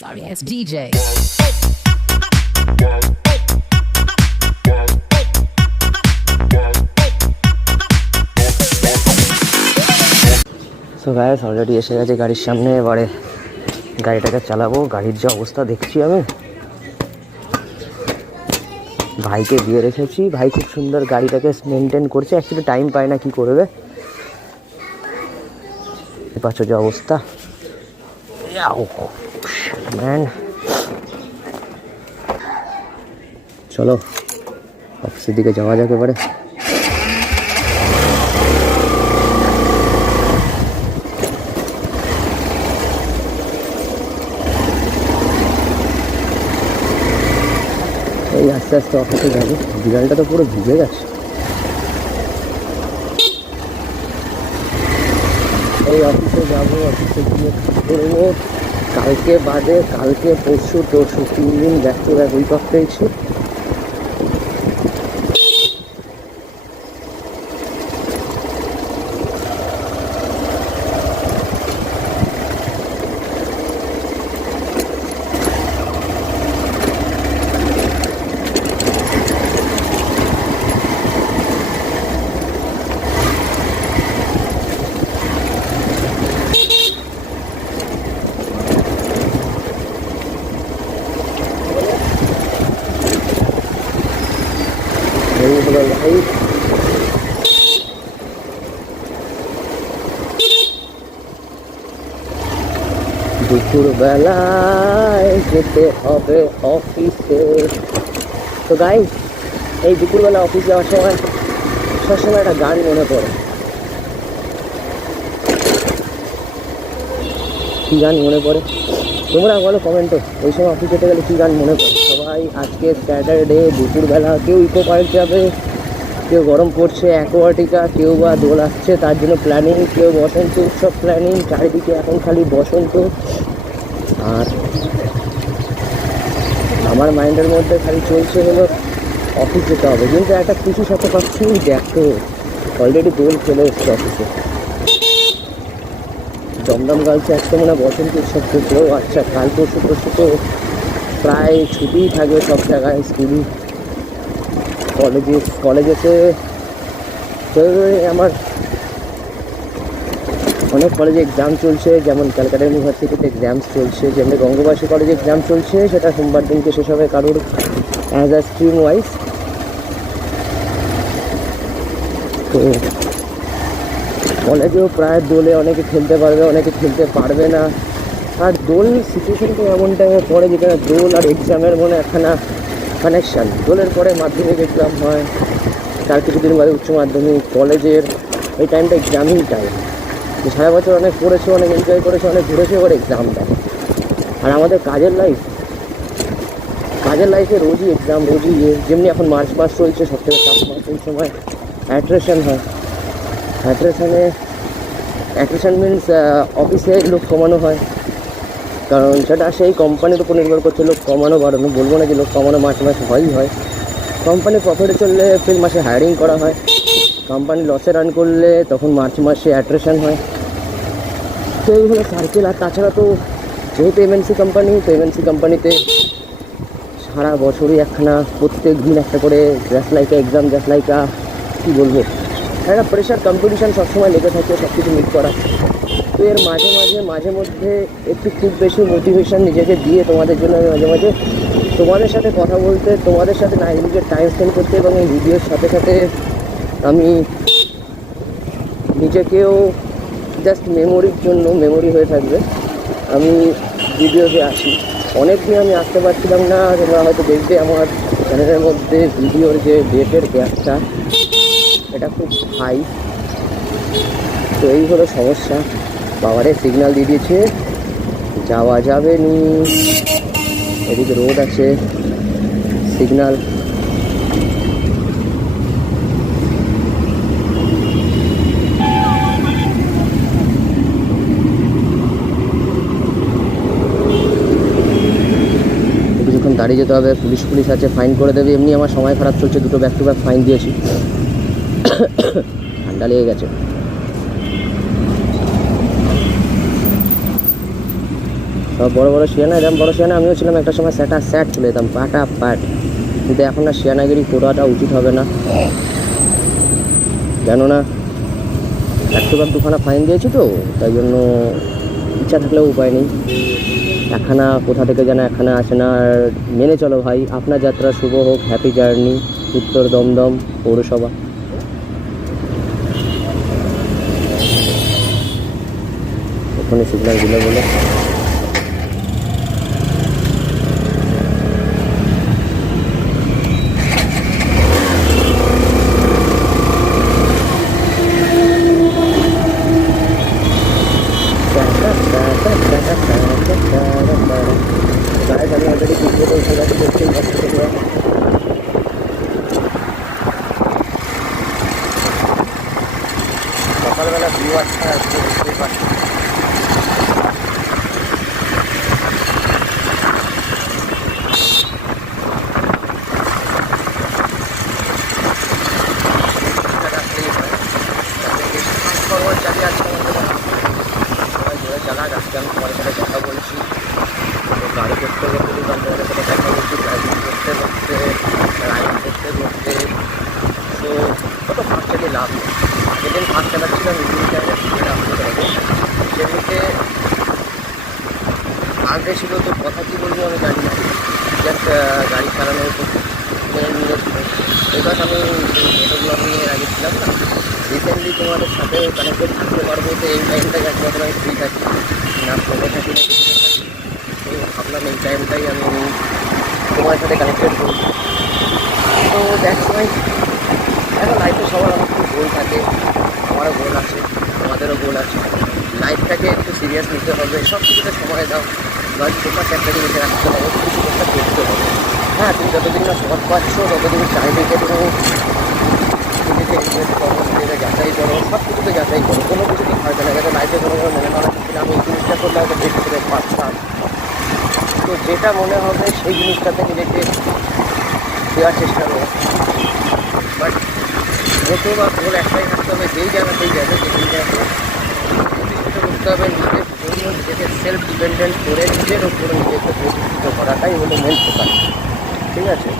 Sorry ass DJ. So guys already এসে গেছে গাড়ির সামনে। এবারে গাড়িটাকে চালাবো। গাড়ির যে অবস্থা দেখছি আমি, ভাইকে দিয়ে রেখেছি। ভাই খুব সুন্দর গাড়িটাকে মেনটেন করছে। অ্যাকচুয়ালি টাইম পায় না, কি করবে। পাচ্ছ যে অবস্থা, ম্যান। চলো অফিসের দিকে যাওয়া যাক এবারে। এই আস্তে আস্তে অফিসে যাবো। বিড়ালটা তো পুরো ভিজে গেছে। এই অফিসে যাবো, অফিসে গিয়ে করবো। কালকে বাদে কালকে পরশু 3 দিন back to back week off পেয়েছি। এই হলো লাইফ। দুপুরবেলায় যেতে হবে অফিসে। তো গাইস, এই দুপুরবেলা অফিস যাওয়ার সময় সবসময় একটা গান মনে পড়ে। কী গান মনে পড়ে তোমরা বলো কমেন্টে। ওই সময় অফিস যেতে গেলে কী গান মনে পড়ে? সবাই আজকে স্যাটারডে, দুপুরবেলা কেউ ইকো পার্ক যাবে, কেউ গরম পড়ছে অ্যাকোয়াটিকা, কেউ বা দোল আসছে তার জন্য প্ল্যানিং, কেউ বসন্ত উৎসব প্ল্যানিং। চারিদিকে এখন খালি বসন্ত। আর আমার মাইন্ডের মধ্যে খালি চলছে হলো অফিস যেতে হবে। কিন্তু একটা খুশি সাথে পাচ্ছি, দেখো অলরেডি দোল চলে এসছে অফিসে। দমদম গার্লসে একটা মনে বসন্ত উৎসব করছে। ও আচ্ছা, কাল পরশু তো প্রায় ছুটিই থাকবে সব জায়গায়। স্কুল কলেজেতে আমার অনেক কলেজে এক্সাম চলছে। যেমন ক্যালকাটা ইউনিভার্সিটিতে এক্সামস চলছে, যেমনি গঙ্গবাসী কলেজে এক্সাম চলছে। সেটা সোমবার দিনকে শেষ হবে কারোর অ্যাজ আ স্ট্রিম ওয়াইজ। তো কলেজেও প্রায় দোলে অনেকে খেলতে পারবে, অনেকে খেলতে পারবে না। আর দোল সিচুয়েশনটা এমন টাইমে পড়ে যেখানে দোল আর এক্সামের মনে একখানা কানেকশান। দোলের পরে মাধ্যমিক এক্সাম হয়, তার কিছুদিন বাদে উচ্চ মাধ্যমিক, কলেজের এই টাইমটা এক্সামিং টাইম। সারা বছর অনেক পড়েছে, অনেক এনজয় করেছে, অনেক ঘুরেছে, এবার এক্সাম দেয়। আর আমাদের কাজের লাইফে রোজই এক্সাম, রোজই যেমনি এখন মার্চ মাস চলছে, সবথেকে টাফ মাস। এই সময় অ্যাট্রেশন হয়। অ্যাট্রেশন মিনস অফিসে লোক কমানো হয়। কারণ সেটা সেই কোম্পানির উপর নির্ভর করছে লোক কমানো বাড়ানো। বলবো না যে লোক কমানো মাস হয়ই হয়। কোম্পানি প্রফিটে চললে এপ্রিল মাসে হায়ারিং করা হয়। কোম্পানি লসে রান করলে তখন মার্চ মাসে অ্যাট্রেশন হয়। তো এইগুলো সার্কেল। আর তাছাড়া তো যেহেতু এমএনসি কোম্পানি, তো এমএনসি কোম্পানিতে সারা বছরই একখানা প্রত্যেক দিন একটা করে just Laika exam, just Laika কী বলবো, একটা প্রেশার, কম্পিটিশান সবসময় লেগে থাকে সব কিছু মিট করা। তো এর মাঝে মধ্যে একটু খুব বেশি মোটিভেশন নিজেকে দিয়ে তোমাদের জন্য আমি মাঝে তোমাদের সাথে কথা বলতে, তোমাদের সাথে নিজের টাইম স্পেন্ড করতে, এবং এই ভিডিওর সাথে সাথে আমি নিজেকেও জাস্ট মেমোরি হয়ে থাকবে। আমি ভিডিওতে আসি। অনেক দিন আমি আসতে পারছিলাম না। তোমরা হয়তো দেখবে আমার চ্যানেলের মধ্যে ভিডিওর যে ডেটের গ্যাপটা, এটা খুব হাই। তো এই হলো সমস্যা। বাবারে সিগন্যাল দিয়ে দিয়েছে, যাওয়া যাবে নি। এদিকে রোড আছে, সিগন্যাল। কিছুক্ষণ দাঁড়িয়ে যেতে হবে, পুলিশ আছে, ফাইন করে দেবে। এমনি আমার সময় খারাপ চলছে, 2 ব্যাক টু ব্যাক ফাইন দিয়েছি। ঠান্ডা লেগে গেছে। সব বড় বড় শিয়ানা, এরকম বড় শিয়ানা আমিও ছিলাম একটা সময়, স্যাট তুলে যেতাম পাটা পাট। কিন্তু এখন আর শিয়ানাগিরি করাটা উচিত হবে না, কেননা 100 বার 2খানা ফাইন দিয়েছি তো, তাই জন্য ইচ্ছা থাকলেও উপায় নেই। একখানা কোথা থেকে যেন একখানা আসে না। আর মেনে চলো ভাই, আপনার যাত্রা শুভ হোক, হ্যাপি জার্নি, উত্তর দমদম পৌরসভা। ওখানে সিগন্যাল দিল বলে আমি অলরেডি পিছিয়ে উঠে গেছি, দেখতেই পাচ্ছি তোমরা। সকালবেলা ভিউ আচ্ছা আসছে, দেখতেই পাচ্ছি। চালিয়ে আসছে চালাক, আজকে আমি তোমার সাথে কথা বলছি, গাড়ি করতে করতে দোকানদারের সাথে দেখা বলছি, ড্রাইভিং করতে করতে, রাইড করতে করতে। তো কত ফাস্ট চালিয়ে লাভ নেই। যেদিন ফাস্ট চালাচ্ছিলাম ইভিনিং টাইমে সুবিধা হতে হবে, সেদিকে আগে ছিল তো কথা কী বলবো আমি জানি না, জাস্ট গাড়ি চালানোর নিয়ে। এবার আমি মোটো ব্লগিং এর আগে ছিলাম না, রিসেন্টলি তোমাদের সাথে কানেক্টেড থাকতে পারবো, তো এই টাইমটাই একমাত্র আমি ফ্রি থাকি না, ফোনে থাকি না কিছু থাকি। তো ভাবলাম এই টাইমটাই আমি তোমার সাথে কানেক্টেড করি। তো দ্যাটস ওয়াই এখন লাইফে সবার আমার খুব গোল থাকে, আমারও গোল আছে, তোমাদেরও গোল আছে। লাইফটাকে একটু সিরিয়াস নিতে হবে, সব কিছুতে সময় দাও, বা ফোকাস একটা জিনিসে রাখতে হবে, কিছু একটা করতে হবে। হ্যাঁ, তুমি যতদিন না সৎ পাচ্ছ ততদিন চারিদিকে তুমি নিজেকে ইনভেস্ট করো, নিজেকে যাচাই করো, সব কিছুতে যাচাই করো, কোনো কিছুতেই থাকবে না। যাতে লাইফে কোনো মনে না রাখছি আমি এই জিনিসটা করলে হয়তো বেশি করে পারতাম। তো যেটা মনে হবে সেই জিনিসটাতে নিজেকে দেওয়ার চেষ্টা করো। বাট মোটো বা গোল একটাই থাকতে হবে, যেই জায়গাতেই যাবে যেই জায়গায় প্রতিষ্ঠিত করতে হবে, নিজের জন্য নিজেকে সেলফ ডিপেন্ডেন্ট করে নিজের ওপরে নিজেকে প্রতিষ্ঠিত করাটাই হলো মেন ফোকাস। ঠিক আছে?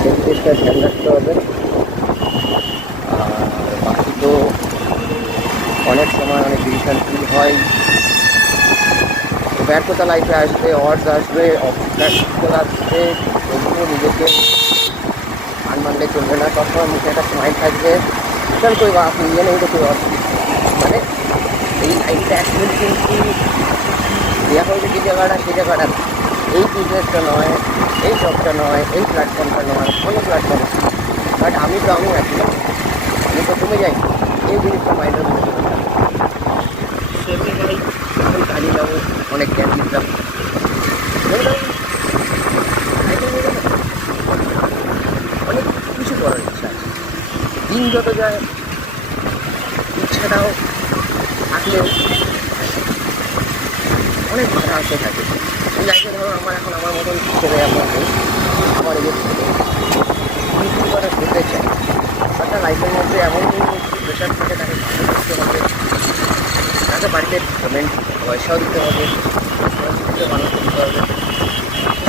সেলফিশটা ধ্যান রাখতে হবে। আর বাকি তো অনেক সময় অনেক ডিসিশন ভুল হয়, ব্যর্থতা লাইফে আসবে, অর্ডস আসবে, অপ্রাপ্তিকতা আসবে, তবুও নিজেকে মান মানলে চলবে না। সবসময় মুখে একটা স্মাইল থাকবে, চল কই বাপ নিয়ে নেই তো কেউ আসবে। মানে এই লাইফটা অ্যাকচুয়ালি কিন্তু দেওয়া হয়েছে যে জায়গাটা, সেই জায়গাটা এই বিজনেসটা নয়, এই জবটা নয়, এই প্ল্যাটফর্মটা নয়, কোনো প্ল্যাটফর্ম। বাট আমি তো আমি আছি, আমি তো তুমি যাই, এই জিনিসটা মাইন্ডের মধ্যে সেমনি ভাই। এখন কাজে যাবো, অনেক জ্ঞান দিতাম, অনেক কিছু করার ইচ্ছা আছে। দিন যত যায় ইচ্ছাটাও থাকলেও অনেক বাধা আসতে থাকে। এই লাইফে ধরো আমার এখন আমার মতন ছেলে আমার নেই, আমার এই কিছু করে করতে চাই। একটা লাইফের মধ্যে এমন প্রেশার থাকে, তাকে ভালো করতে হবে, তাকে বাড়িতে পেমেন্ট পয়সাও দিতে হবে, মানুষ দিতে হবে,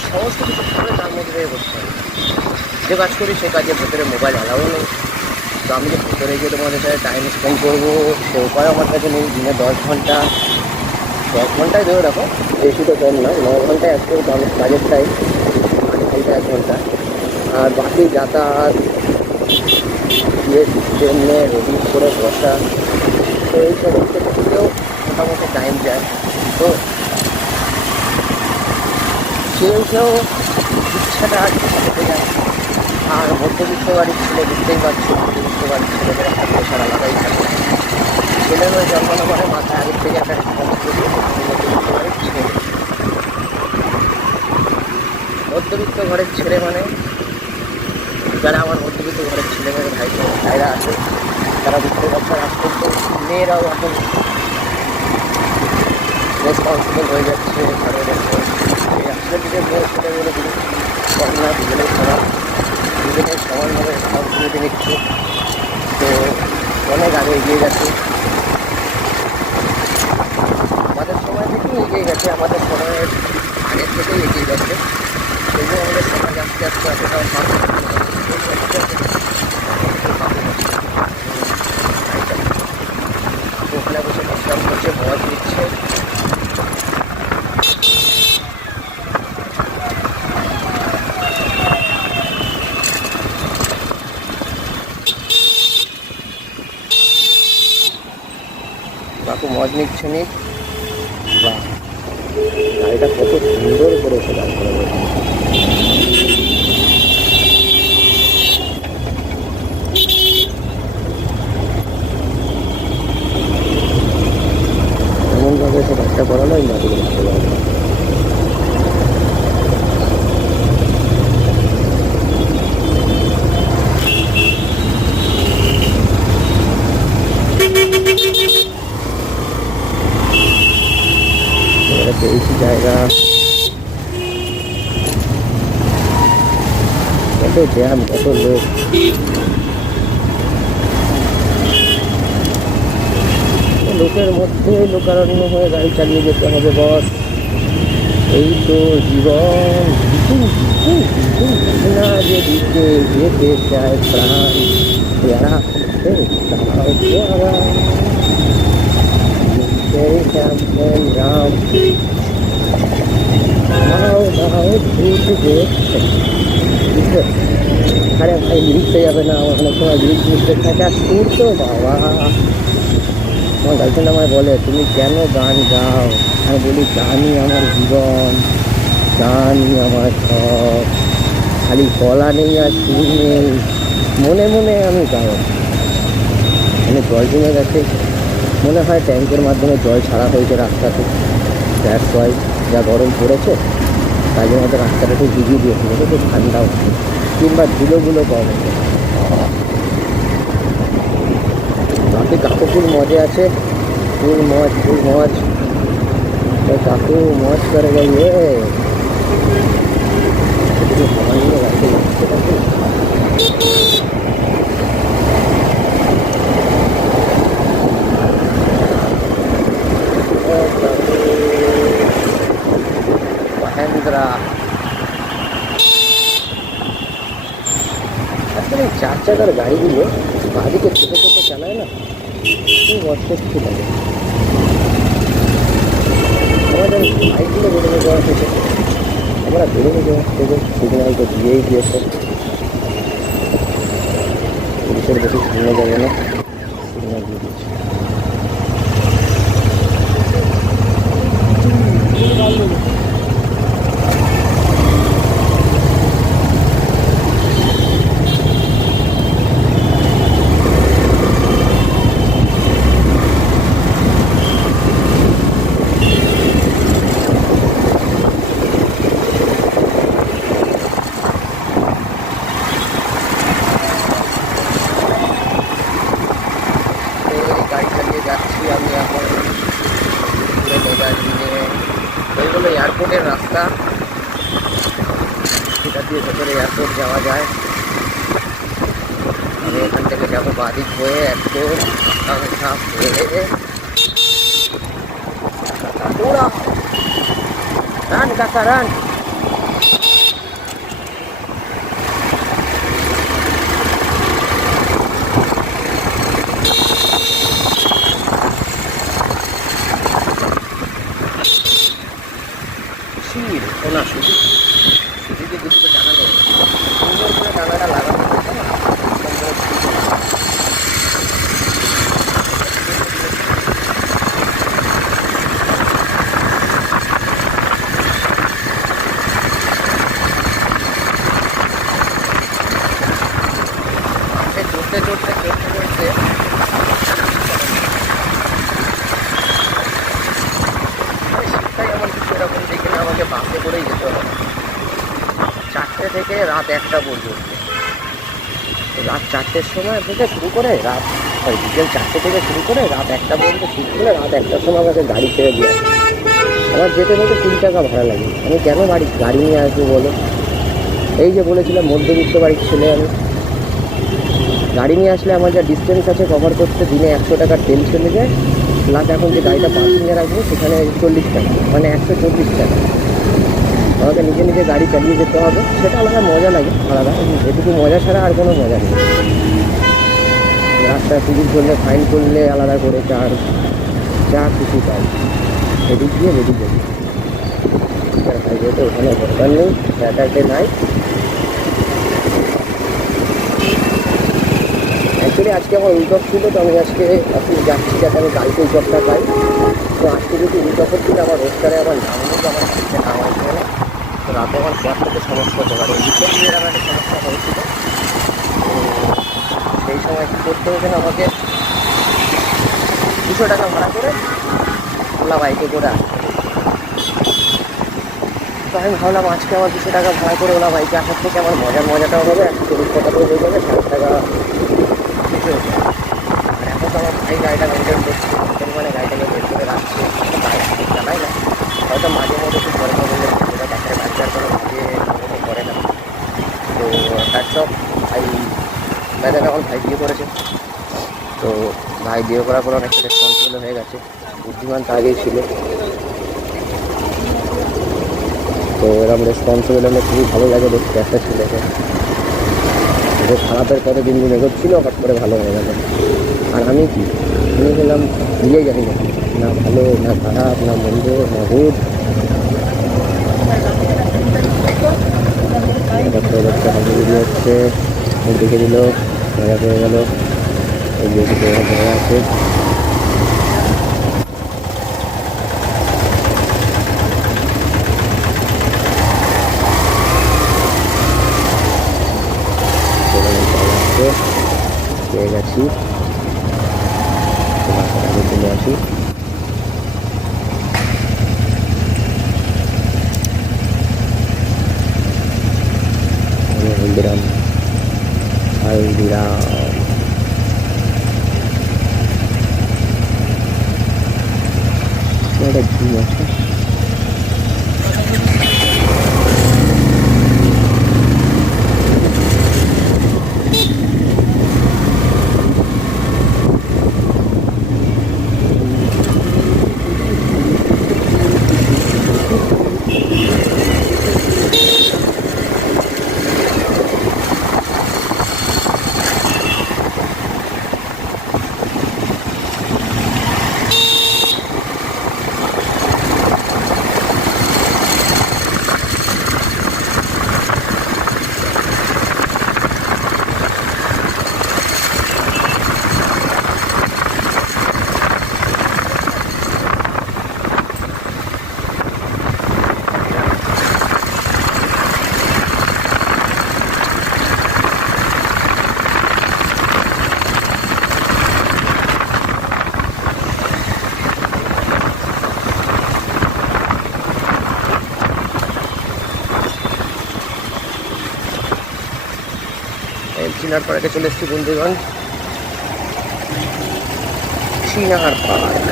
সমস্ত কিছু করে তার মধ্যে করতে হবে। যে কাজ করি সে কাজে ভেতরে মোবাইল অ্যালাউ নেই। তো আমি যে ভেতরে গিয়ে তোমাদের সাথে টাইম স্পেন্ড করবো সে উপায় আমার কাছে নেই। দিনে 10 ঘন্টায় ধরে রাখো, বেশি তো কম না, 9 ঘন্টায় অ্যাকচুয়াল কাজের টাইম, 8 ঘন্টা 1 ঘন্টা। আর বাকি যাতায়াত গিয়ে ট্রেনে রেডি করে বসা, তো এই সমস্ত কিছুতেও মোটামুটি টাইম যায়। তো সেও ইচ্ছাটা হতে যায়। আর মধ্যবিত্ত বাড়ির ছেলে বুঝতেই পারছি, মধ্যবিত্ত বাড়ির ছেলেদের একটা প্রেশার আলাদাই থাকে। ছেলে হয়ে জন্মানো মানে মাথায় আগের থেকে একটা মধ্যবিত্ত বাড়ির ছেলে। মধ্যবিত্ত ঘরের ছেলে মানে যারা আমার মধ্যবিত্ত ঘরের ছেলে মেয়ের ভাইরা আছে, তারা বুঝতে পারছে আজকাল তো মেয়েরাও এখন রেসপন্সিবল হয়ে যাচ্ছে ঘরের আজকের দিকে মেয়ে ছেলে বলে কম না, দুজনেই সমান, দুজনেই সমানভাবে রেসপন্সিবিলিটি নিচ্ছে। তো অনেক আগে এগিয়ে গেছে, আমাদের সময় থেকেই এগিয়ে গেছে, আমাদের সময়ের আগের থেকেই এগিয়ে গেছে। তবুও আমাদের সমাজ আস্তে আস্তে এতটাও ওখানে বসে বিশ্রাম করছে, মজ নিচ্ছে। কাকু মজ নিচ্ছে নি, বা গাড়িটা কত সুন্দর করেছে দাঁড় করে। এমনভাবে সে কাজটা করালো, এই মাটিগুলো ভালো লাগে। পেয়েছি জায়গা, কত জ্যাম, কত লোক। লোকের মধ্যে লোকারণ্য হয়ে গাড়ি চালিয়ে যেতে হবে বস, এই তো জীবন। না যেদিকে যেতে চায় প্রাণ, পেয়ারা দাও পেয়ারা, রাম দাও দাও ঘুরতে। আরে ভাই লিখতে যাবে না, আমার অনেক সময় লিখতে থাকে। আর সুর তো বাবা, আমার গার্লফ্রেন্ড আমায় বলে তুমি কেন গান গাও? আমি বলি গানই আমার জীবন, গানই আমার সব, খালি গলা নেই আর সুর নেই, মনে মনে আমি গাও। মানে জল জমে গেছে, মনে হয় ট্যাঙ্কের মাধ্যমে জল ছাড়া হয়েছে রাস্তাতে, দ্যাটস ওয়াই যা গরম পড়েছে তাই জন্য হয়তো রাস্তাটা একটু ভিজিয়ে দিয়েছিল, একটু ঠান্ডা হচ্ছে, কিংবা ধুলোগুলো কম হচ্ছে। বাকি কাকু ফুল মজে আছে, ফুল মজ ফুল মজ, কাকু মজ করে গেলে সামান্য রাখতে লাগছে কাকু। মহেন্দ্রা আসলে চার চাকার গাড়িগুলো বাদিকে ছোটো ছোটো চালায় না, খুব অস্বস্তি লাগে। আমাদের বাইকগুলো বেরোনো যাওয়া থেকে আমরা বেরোনো যাওয়া থেকে সিগন্যাল তো দিয়েই দিয়েছে, পুলিশের বেশি সামনে যাবে না, সিগন্যাল দিয়ে দিয়েছে। গাড়ি চালিয়ে যাচ্ছি আমি এখন ওই হলো এয়ারপোর্টের রাস্তা, সেটা দিয়ে ভেতরে এয়ারপোর্ট যাওয়া যায়। আমি এখান থেকে যাবো বাদিক হয়ে একদম হয়ে রান কাকা রান। না শুধু শুধুকে দুটো টানা নেই, সুন্দর করে টানাটা লাগানো হয়েছে না, চড়তে চড়তে চড়তে চড়তে শীতটাই এমন কিছু এরকম দেখে না, আমাকে বাসে করেই যেতে হবে 4টে থেকে রাত 1টা পর্যন্ত। রাত 4টের সময় থেকে শুরু করে রাত বিকেল 4টে থেকে শুরু করে রাত 1টা পর্যন্ত শুরু করে রাত 1টার সময় আমাকে গাড়ি ছেড়ে দিয়ে আসে। আমার যেতে যেতে 20 টাকা ভাড়া লাগে, আমি কেন গাড়ি নিয়ে আসবো বলো? এই যে বলেছিলাম মধ্যবিত্ত বাড়ির ছেলে আমি, গাড়ি নিয়ে আসলে আমার যা ডিস্টেন্স আছে কভার করতে দিনে 100 টাকার তেল চলে যায়, প্লাস এখন যে গাড়িটা পার্কিংয়ে রাখবো সেখানে 40 টাকা, মানে 140 টাকা। আমাকে নিজে নিজে গাড়ি চালিয়ে যেতে হবে, সেটা আলাদা মজা লাগে, আলাদা এটুকু মজা ছাড়া আর কোনো মজা নেই। রাস্তায় পুলিশ ধরলে ফাইন করলে আলাদা করে যা খুশি পাই, এদিক দিয়ে বেরিয়ে যাবি। হাইওয়েতে ওখানে দরকার নেই, স্যাটারডে নাই। অ্যাকচুয়ালি আজকে আমার উইক অফ ছিল, তো আমি আজকে অফিস যাচ্ছি যাতে আমি কালকে উইক অফটা পাই। তো আজকে যদি উইক অফের দিন আমার রোজগারে আমার নামবো, তো আমার কাছে নাম আসবে না। তো রাতে আমার ক্যাব থেকে সমস্যা হতে পারে, উইকেন্ড দিয়ে আমার একটা সমস্যা হয়েছিল। তো সেই সময় কী করতে হয়েছে না, আমাকে 200 টাকা ভাড়া করে ওলা বাইকে করে আসতে। তো আমি ভাবলাম আজকে আমার 200 টাকা ভাড়া করে ওলা বাইকে আসার থেকে আমার মজাটাও হবে, একটা অভিজ্ঞতাটাও হয়ে যাবে, 60 টাকা কিছু হয়ে যাবে। আর এখন তো আমার ভাই গাড়িটা মেনটেন করছে, মানে গাড়িটাকে বের করে রাখছে, চালাই না, হয়তো মাঝে মধ্যে খুব করে না, বলে যেটা বাচ্চার কোনো ভাগে করে না। তো তার সব ভাই ম্যাডাম এখন ভাই বিয়ে করেছে, তো ভাই বিয়ে করার পর অনেকটা রেসপন্সিবল হয়ে গেছে, বুদ্ধিমান তো আগেই ছিল। তো এরকম রেসপন্সিবল হলে খুবই ভালো লাগে দেখতে একটা ছেলেকে, যে খারাপের পথে দিন দিন এগোচ্ছিল, হঠাৎ করে ভালো হয়ে গেল। আর আমি হলাম নিজেই জানি না ভালো না খারাপ, না মন্দ না ভূত। হচ্ছে দেখে দিল, মজা হয়ে গেল, এই যে আছে। পেয়ে গেছি, চলে আসি। হলদিরাম একটা ঘুম আছে। চিনার পার্কে চলে এসেছি বন্ধুগণ, চিনার পার্ক।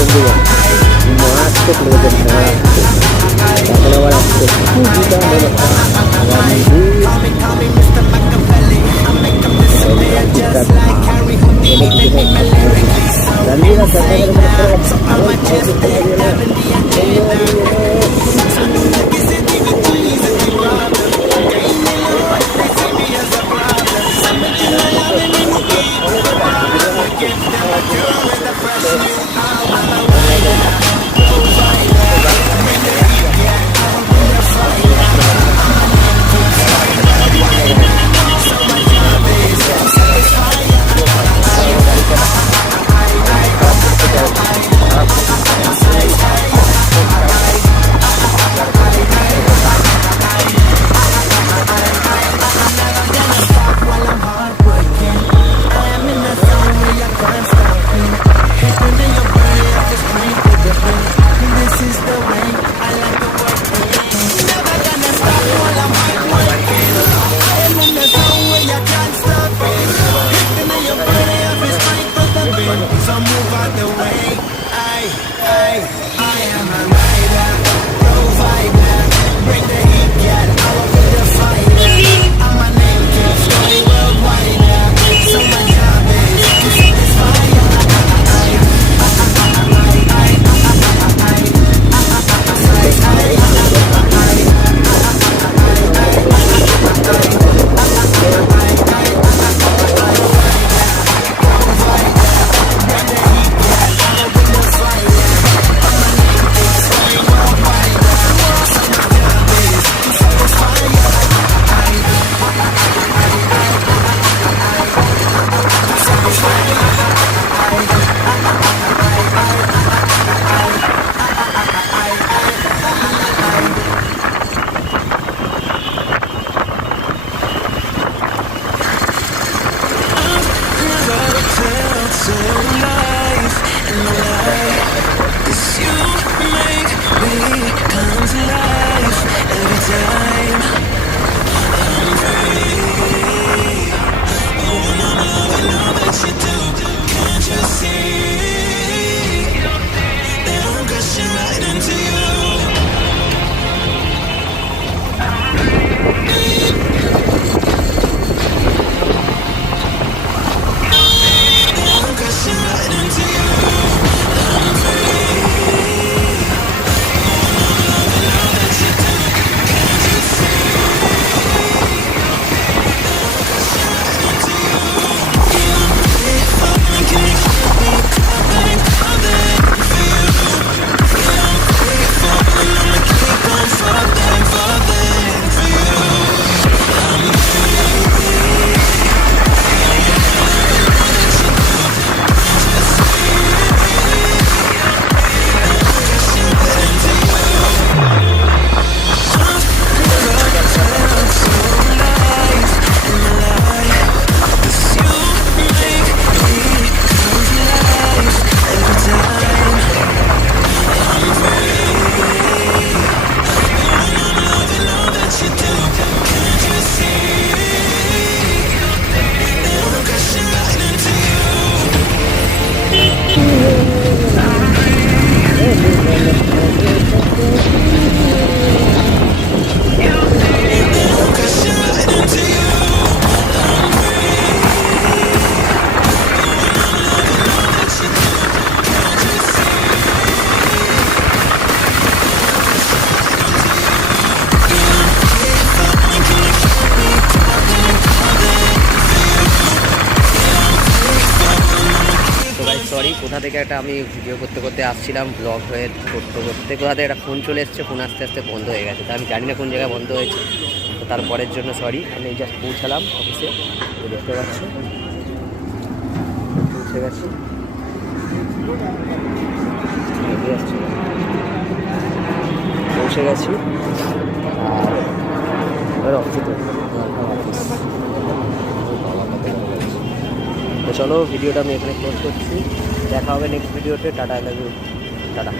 বন্ধুগণ, মারাত্মক লেগেছে, মারাত্মক। এখন আবার আসছে রণবীর আর দত্তাদের সরি, কোথা থেকে একটা আমি ভিডিও করতে করতে আসছিলাম, ব্লগ হয়ে করতে করতে কোথা থেকে একটা ফোন চলে এসছে, ফোন আস্তে আস্তে বন্ধ হয়ে গেছে। তো আমি জানি না কোন জায়গায় বন্ধ হয়েছে, তো তারপরের জন্য সরি। আমি জাস্ট পৌঁছালাম অফিসে, তো দেখতে পাচ্ছি পৌঁছে গেছি, পৌঁছে গেছি আর অফিসে। তো চলো, ভিডিওটা আমি এখানে ক্লোজ করছি। দেখা হবে নেক্সট ভিডিওতে। Tata, love you, tata.